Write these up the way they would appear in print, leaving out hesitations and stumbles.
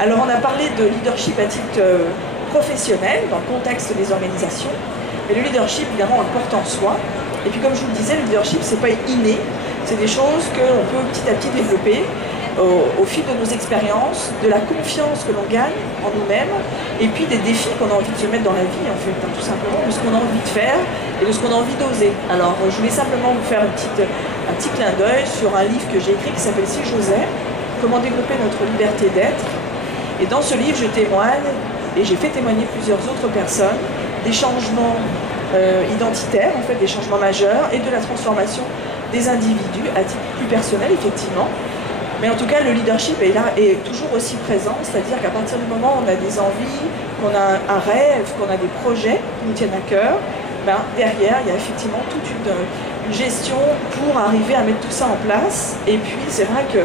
Alors on a parlé de leadership à titre professionnel, dans le contexte des organisations, mais le leadership évidemment on le porte en soi, et puis comme je vous le disais, le leadership c'est pas inné, c'est des choses qu'on peut petit à petit développer au fil de nos expériences, de la confiance que l'on gagne en nous-mêmes, et puis des défis qu'on a envie de se mettre dans la vie, en fait, tout simplement, de ce qu'on a envie de faire et de ce qu'on a envie d'oser. Alors, je voulais simplement vous faire un petit clin d'œil sur un livre que j'ai écrit qui s'appelle Si j'osais, comment développer notre liberté d'être. Et dans ce livre, je témoigne, et j'ai fait témoigner plusieurs autres personnes, des changements identitaires, en fait, des changements majeurs, et de la transformation des individus à titre plus personnel, effectivement. Mais en tout cas, le leadership est là, est toujours aussi présent, c'est-à-dire qu'à partir du moment où on a des envies, qu'on a un rêve, qu'on a des projets qui nous tiennent à cœur, ben, derrière, il y a effectivement toute une gestion pour arriver à mettre tout ça en place. Et puis, c'est vrai que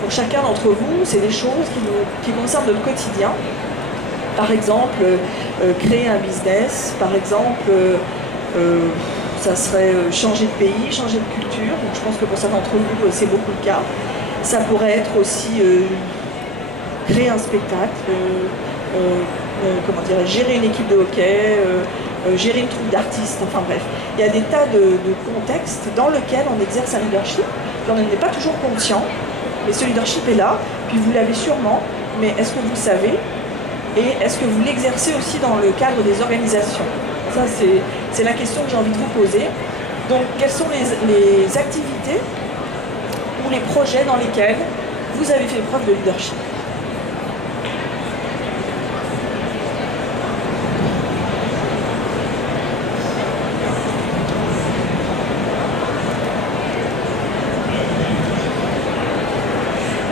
pour chacun d'entre vous, c'est des choses qui concernent notre quotidien. Par exemple, créer un business, par exemple, ça serait changer de pays, changer de culture. Donc, je pense que pour certains d'entre vous, c'est beaucoup le cas. Ça pourrait être aussi créer un spectacle, comment dire, gérer une équipe de hockey, gérer une troupe d'artistes, enfin bref. Il y a des tas de contextes dans lesquels on exerce un leadership, on n'en est pas toujours conscient, mais ce leadership est là, puis vous l'avez sûrement, mais est-ce que vous le savez? Et est-ce que vous l'exercez aussi dans le cadre des organisations? Ça, c'est la question que j'ai envie de vous poser. Donc, quelles sont les activités ou les projets dans lesquels vous avez fait preuve de leadership?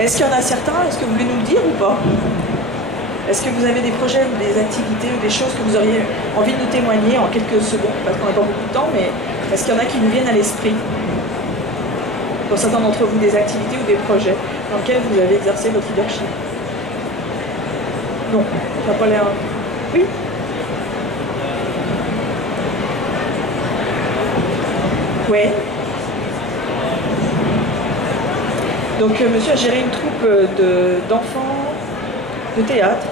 Est-ce qu'il y en a certains? Est-ce que vous voulez nous le dire ou pas? Est-ce que vous avez des projets ou des activités ou des choses que vous auriez envie de nous témoigner en quelques secondes, parce qu'on n'a pas beaucoup de temps, mais est-ce qu'il y en a qui nous viennent à l'esprit? Pour certains d'entre vous, des activités ou des projets dans lesquels vous avez exercé votre leadership? Non, ça n'a pas l'air... Oui? Oui. Donc, monsieur a géré une troupe d'enfants de théâtre,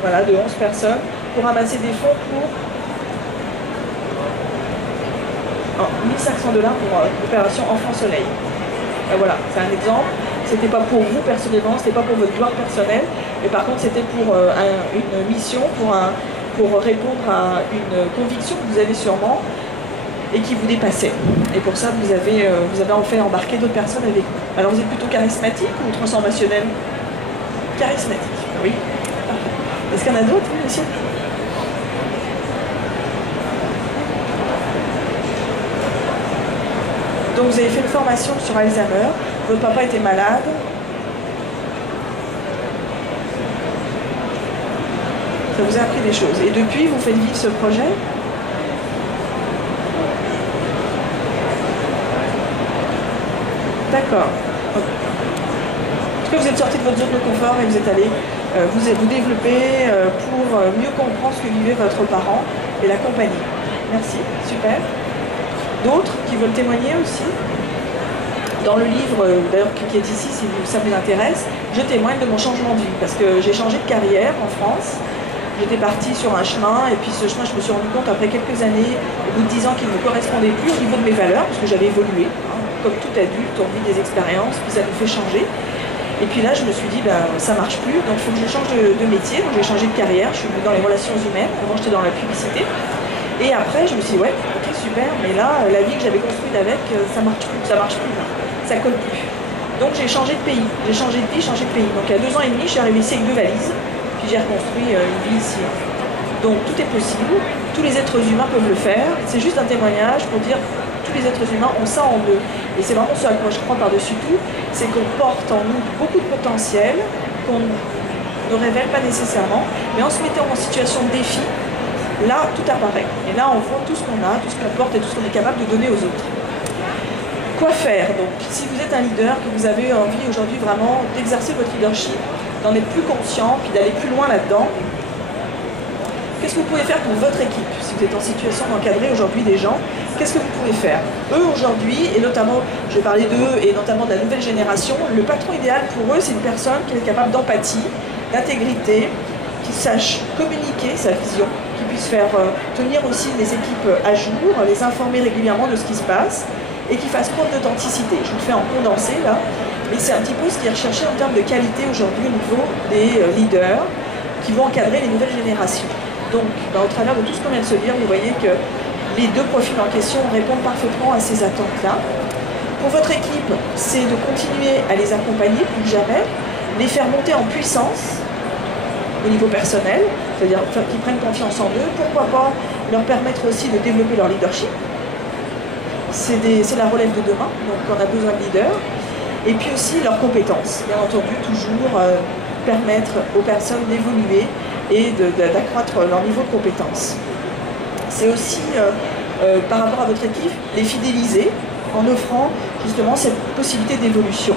voilà, de 11 personnes, pour ramasser des fonds pour 1500 $ pour l'opération Enfant Soleil. Voilà, c'est un exemple. C'était pas pour vous personnellement, c'était pas pour votre gloire personnelle, mais par contre c'était pour une mission, pour répondre à une conviction que vous avez sûrement et qui vous dépassait. Et pour ça, vous avez en fait embarqué d'autres personnes avec vous. Alors vous êtes plutôt charismatique ou transformationnel? Charismatique, oui. Est-ce qu'il y en a d'autres, monsieur? Donc vous avez fait une formation sur Alzheimer, votre papa était malade. Ça vous a appris des choses. Et depuis, vous faites vivre ce projet? D'accord. En tout cas, vous êtes sorti de votre zone de confort et vous êtes allé vous développer pour mieux comprendre ce que vivait votre parent et l'accompagner. Merci, super. D'autres qui veulent témoigner aussi? Dans le livre, d'ailleurs, qui est ici, si ça vous intéresse, je témoigne de mon changement de vie parce que j'ai changé de carrière en France. J'étais partie sur un chemin et puis ce chemin, je me suis rendu compte après quelques années, au bout de 10 ans, qu'il ne me correspondait plus au niveau de mes valeurs parce que j'avais évolué. Comme tout adulte, on vit des expériences, puis ça nous fait changer. Et puis là, je me suis dit, ben, ça marche plus, donc il faut que je change de métier. Donc j'ai changé de carrière, je suis venue dans les relations humaines. Avant, j'étais dans la publicité. Et après, je me suis dit, ouais, ok, super, mais là, la vie que j'avais construite avec, ça marche plus, là. Ça colle plus. Donc j'ai changé de pays, j'ai changé de vie, changé de pays. Donc à 2 ans et demi, je suis arrivée ici avec 2 valises, puis j'ai reconstruit une vie ici. Donc tout est possible, tous les êtres humains peuvent le faire. C'est juste un témoignage pour dire tous les êtres humains ont ça en eux. Et c'est vraiment ce à quoi je crois par-dessus tout, c'est qu'on porte en nous beaucoup de potentiel, qu'on ne révèle pas nécessairement, mais en se mettant en situation de défi, là, tout apparaît. Et là, on voit tout ce qu'on a, tout ce qu'on porte et tout ce qu'on est capable de donner aux autres. Quoi faire donc? Si vous êtes un leader, que vous avez envie aujourd'hui vraiment d'exercer votre leadership, d'en être plus conscient, puis d'aller plus loin là-dedans, qu'est-ce que vous pouvez faire pour votre équipe? Si vous êtes en situation d'encadrer aujourd'hui des gens, qu'est-ce que vous pouvez faire? Eux aujourd'hui, et notamment, je vais parler d'eux, et notamment de la nouvelle génération, le patron idéal pour eux, c'est une personne qui est capable d'empathie, d'intégrité, qu'il sache communiquer sa vision, qu'il puisse faire tenir aussi les équipes à jour, les informer régulièrement de ce qui se passe, et qu'il fasse preuve d'authenticité. Je vous le fais en condensé là, mais c'est un petit peu ce qui est recherché en termes de qualité aujourd'hui au niveau des leaders qui vont encadrer les nouvelles générations. Donc, au travers de tout ce qu'on vient de se dire, vous voyez que les deux profils en question répondent parfaitement à ces attentes-là. Pour votre équipe, c'est de continuer à les accompagner plus que jamais, les faire monter en puissance au niveau personnel, c'est-à-dire qu'ils prennent confiance en eux, pourquoi pas leur permettre aussi de développer leur leadership. C'est la relève de demain, donc on a besoin de leaders. Et puis aussi leurs compétences, bien entendu, toujours permettre aux personnes d'évoluer et d'accroître leur niveau de compétences. C'est aussi, par rapport à votre équipe, les fidéliser en offrant justement cette possibilité d'évolution.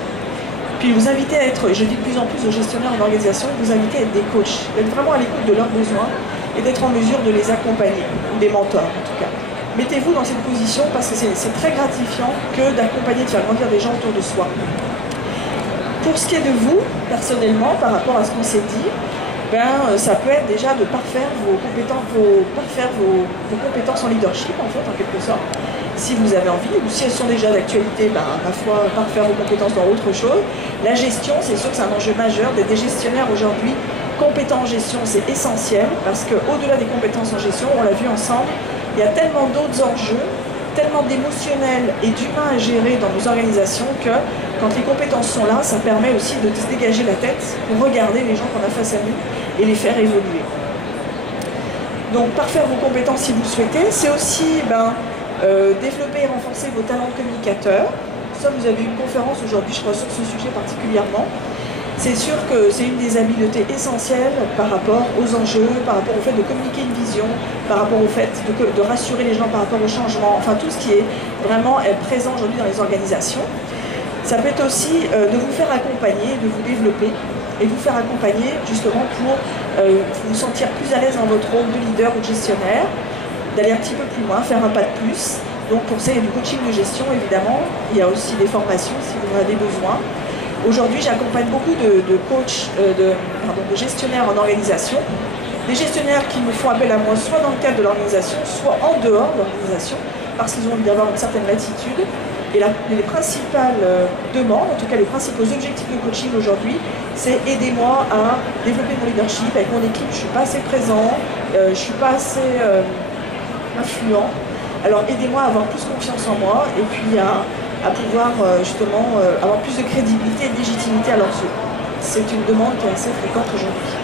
Puis vous invitez à être, je dis de plus en plus aux gestionnaires en organisation, vous invitez à être des coachs, d'être vraiment à l'écoute de leurs besoins et d'être en mesure de les accompagner, ou des mentors en tout cas. Mettez-vous dans cette position parce que c'est très gratifiant que d'accompagner, de faire grandir des gens autour de soi. Pour ce qui est de vous, personnellement, par rapport à ce qu'on s'est dit, ça peut être déjà de parfaire vos compétences en leadership, en fait, en quelque sorte, si vous avez envie, ou si elles sont déjà d'actualité, ma foi, parfaire vos compétences dans autre chose. La gestion, c'est sûr que c'est un enjeu majeur. D'être des gestionnaires aujourd'hui compétents en gestion, c'est essentiel, parce qu'au-delà des compétences en gestion, on l'a vu ensemble, il y a tellement d'autres enjeux, tellement d'émotionnel et d'humain à gérer dans nos organisations que quand les compétences sont là, ça permet aussi de se dégager la tête pour regarder les gens qu'on a face à nous et les faire évoluer. Donc parfaire vos compétences si vous le souhaitez, c'est aussi développer et renforcer vos talents de communicateur. Ça, vous avez une conférence aujourd'hui, je crois, sur ce sujet particulièrement. C'est sûr que c'est une des habiletés essentielles par rapport aux enjeux, par rapport au fait de communiquer une vision, par rapport au fait de rassurer les gens par rapport au changement, enfin tout ce qui est vraiment présent aujourd'hui dans les organisations. Ça peut être aussi de vous faire accompagner, de vous développer et vous faire accompagner justement pour vous sentir plus à l'aise dans votre rôle de leader ou de gestionnaire, d'aller un petit peu plus loin, faire un pas de plus. Donc pour ça, il y a du coaching de gestion évidemment, il y a aussi des formations si vous en avez besoin. Aujourd'hui, j'accompagne beaucoup de coachs, de gestionnaires en organisation, des gestionnaires qui me font appel à moi soit dans le cadre de l'organisation, soit en dehors de l'organisation, parce qu'ils ont envie d'avoir une certaine latitude. Et les principales demandes, en tout cas les principaux objectifs de coaching aujourd'hui, c'est aidez-moi à développer mon leadership. Avec mon équipe, je ne suis pas assez présent, je ne suis pas assez influent. Alors aidez-moi à avoir plus confiance en moi et puis à pouvoir justement avoir plus de crédibilité et de légitimité à leurs yeux. C'est une demande qui est assez fréquente aujourd'hui.